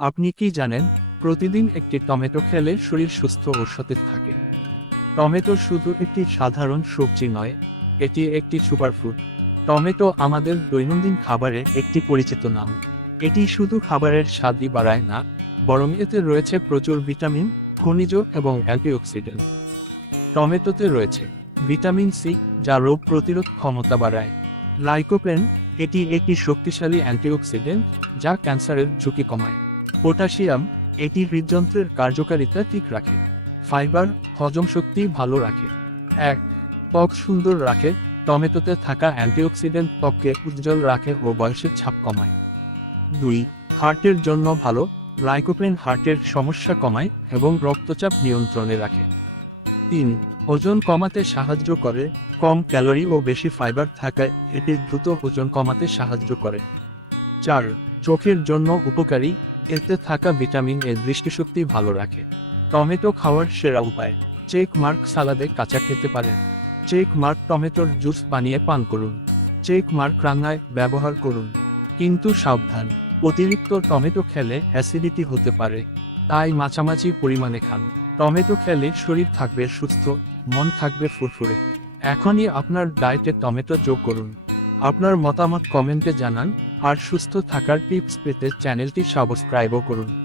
আপনি কি জানেন, প্রতিদিন একটি টমেটো খেলে শরীর সুস্থ ও সতেজ থাকে। টমেটো শুধু একটি সাধারণ সবজি নয়, এটি একটি সুপারফুড টমেটো আমাদের দৈনন্দিন খাবারের একটি পরিচিত নাম। এটি শুধু খাবারের স্বাদই বাড়ায় না, বরং এতে রয়েছে প্রচুর ভিটামিন, খনিজ এবং অ্যান্টিঅক্সিডেন্ট। টমেটোতে রয়েছে ভিটামিন সি, যা রোগ প্রতিরোধ ক্ষমতা বাড়ায়। লাইকোপেন এটি একটি শক্তিশালী অ্যান্টিঅক্সিডেন্ট, যা ক্যান্সারের ঝুঁকি কমায়। পটাশিয়াম এটি হৃদযন্ত্রের কার্যকারিতা ঠিক রাখে। ফাইবার হজম শক্তি ভালো রাখে। এক, ত্বক সুন্দর রাখে, টমেটোতে থাকা অ্যান্টিঅক্সিডেন্ট ত্বককে উজ্জ্বল রাখে ও বয়সের ছাপ কমায়। দুই, হার্টের জন্য ভালো লাইকোপেন হার্টের সমস্যা কমায় এবং রক্তচাপ নিয়ন্ত্রণে রাখে। তিন, ওজন কমাতে সাহায্য করে, কম ক্যালোরি ও বেশি ফাইবার থাকায় এটি দ্রুত ওজন কমাতে সাহায্য করে। চার, চোখের জন্য উপকারী এতে থাকা ভিটামিন এ দৃষ্টিশক্তি ভালো রাখে। টমেটো খাওয়ার সেরা উপায়, চেক মার্ক সালাদে কাঁচা খেতে পারেন। চেক মার্ক টমেটোর জুস বানিয়ে পান করুন। চেক মার্ক রান্নায় ব্যবহার করুন। কিন্তু সাবধান, অতিরিক্ত টমেটো খেলে অ্যাসিডিটি হতে পারে, তাই মাঝামাঝি পরিমাণে খান। টমেটো খেলে শরীর থাকবে সুস্থ, মন থাকবে ফুরফুরে। এখনই আপনার ডায়েটে টমেটো যোগ করুন। আপনার মতামত কমেন্টে জানান। আর সুস্থ থাকার টিপস পেতে চ্যানেলটি সাবস্ক্রাইবও করুন।